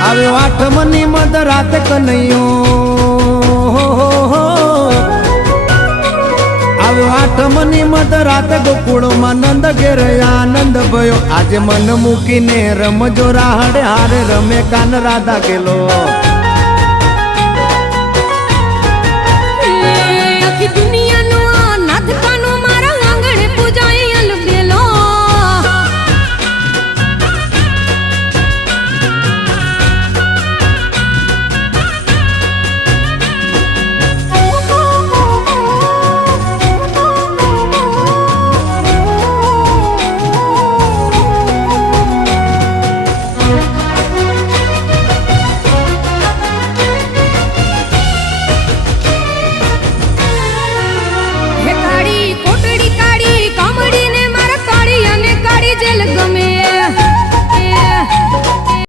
આવ્યો આઠમની મધ રાત કનૈયો આવ્યો આઠમની મધ રાત ગોકુળમાં નંદ ઘેર આનંદ ભયો આજે મન મૂકીને રમજો રાહડે હારે રમે કાન રાધા ગેલો આખી દુનિયા